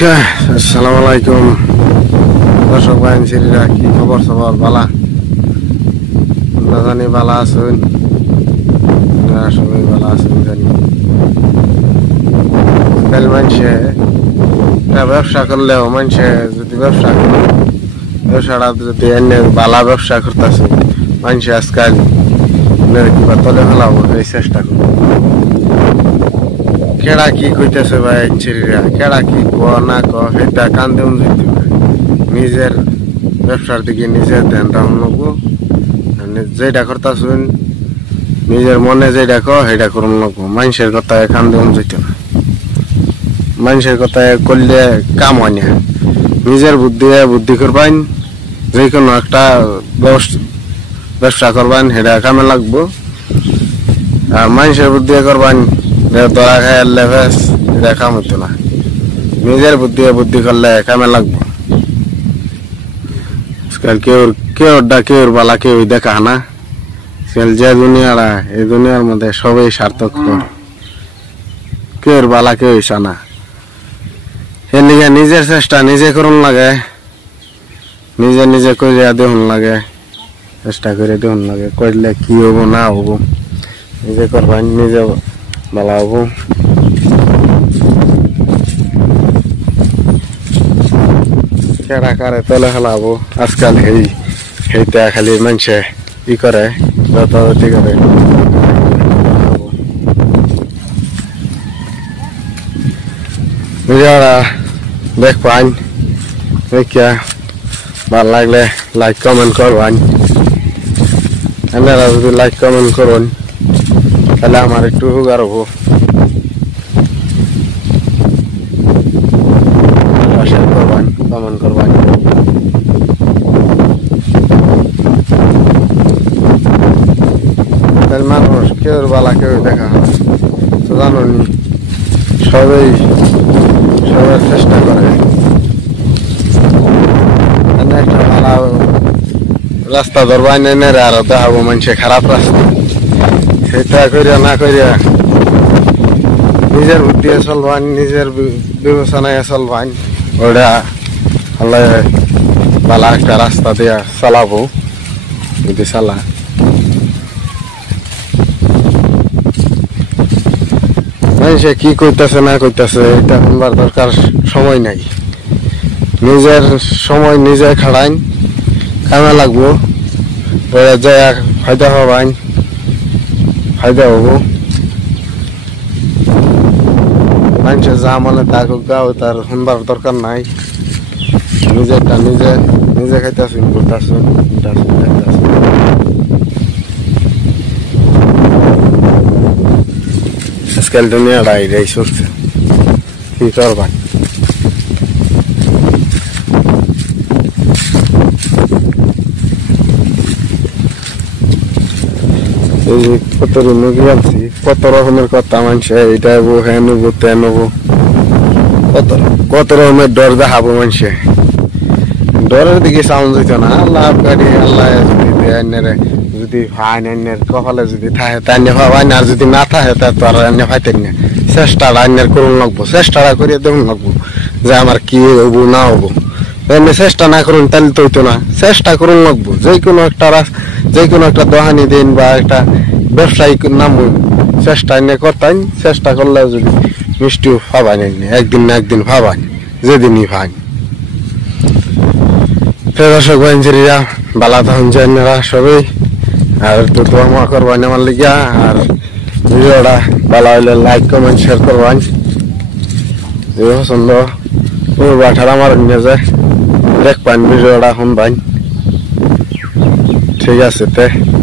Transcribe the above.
নমস্কার, আসসালামু আলাইকুম দর্শক ভাই ছেলেরা, কি খবর সবার? বালা জানি বালা আছেন, সবাই বালা আছেন জানি। কাল মানুষে ব্যবসা করলেও মানুষে যদি ব্যবসাটা যদি এনে বালা ব্যবসা করতেছে মানুষে আজকাল কিবা তলে ফেলাবো এই চেষ্টা করবো। কেডা কি কইতেছে ভাই ছেলেরা, কেডা কি ক না ক সেটা কান দেউন যেতে নিজের ব্যবসার দিকে নিজের ধ্যান রাখুন লাগবো। যেটা করতেছুন নিজের মনে যেটা ক সেটা করুন লাগবো। মানুষের কথায় কান দেউন যেত না, মানুষের কথায় করলে কাম হয় না। নিজের বুদ্ধি করবেন, যে কোনো একটা ব্যবসা করবেন সেটা কামে লাগবো। আর মানুষের বুদ্ধি করবেন ধরা খায় লেভেস, এটা কাম হতো না। নিজের বুদ্ধি করলে কামে লাগবো। আজকাল কেউর বালা কেউ দেখা না। আজকাল যে দুনিয়াটা, এই দুনিয়ার মধ্যে সবাই সার্থক, কেউর বালা কেউ ইচ্ছা না। এর লিগে নিজের চেষ্টা নিজে করুন লাগে, নিজে করিয়া দেখুন লাগে, চেষ্টা করে দেখুন লাগে। করলে কি হবো না হবো নিজে করবেন, নিজে ভালো হবো। কেডা কারে তলে ফেলাবো আজকাল সেইটা খালি মানুষে ই করে, যথাযথি করে। ভিডিওটা দেখবেন, দেখিয়া ভালো লাগলে লাইক কমেন্ট করবেন। আপনারা যদি লাইক কমেন্ট করুন তাহলে আমার একটু উপকার হবো। শেয়ার করবেন, কমেন্ট করবেন। মানুষ কেউ বালা কেউ দেখা তো জানি, সবাই চেষ্টা করে একটা ভালো রাস্তা ধরবাই নেই, আরো দেখাবো মানুষে খারাপ রাস্তা। সেটা করিয়া না করিয়া নিজের বুদ্ধি চলবান, নিজের বিবেচনায় চলবান, ওটা আল্লাহ ভালো একটা রাস্তা দিয়া চালাবো। যদি চালা মানুষে কি কইতেছে না কইতেছে এটা শুনবার দরকার সময় নাই। নিজের সময় নিজে খাড়াইন, কামে লাগবো, যায় ফায়দা হবাইন, ফায়দা হবো। মানুষের যা মনে তা গাও তার শুনবার দরকার নাই। নিজেরটা নিজে খাইতেছুন, করতেছুন, আজকাল দুনিয়াটা এটাই চলছে, কি করবেন। এই কত মুরগি আনছি, কত রকমের কথা মানুষে এটা নেবো, হ্যাঁ নেবো, তে নেবো, কত রকমের ডর দেখাবো মানুষে। ডরের দিকে সাউন্ড যেত না। লাভ গাড়ি আল্লাহ যদি ভাই আন্যের কপালে যদি থাকে তাই ভাবাই না, আর যদি না থাকে তা তো আর আন্য ভাইতেন না। চেষ্টাটা আন্যের করুন লাগবো, চেষ্টাটা করিয়ে দেখুন লাগবো যে আমার কি হবো না হবো। এমনি চেষ্টা না করুন তাহলে তো হইতো না। চেষ্টা করুন লাগবো, যে কোনো একটা দোকানি দিন বা একটা ব্যবসায়ী নামুন, চেষ্টা এনে করতেন। চেষ্টা করলে যদি মিষ্টিও ভাবাই একদিন না একদিন ভাবাই, যেদিনই ভাই। দর্শক ভাইরা বালা তখন যারা সবাই আর একটু দোয়া করবেন আমার লিগা। আর ভিডিওটা ভালো হইলে লাইক কমেন্ট শেয়ার করবেন। পছন্দ বাঠার আমার নিয়ে যায় দেখবেন, ভিডিওটা শুনবেন। ঠিক আছে তে।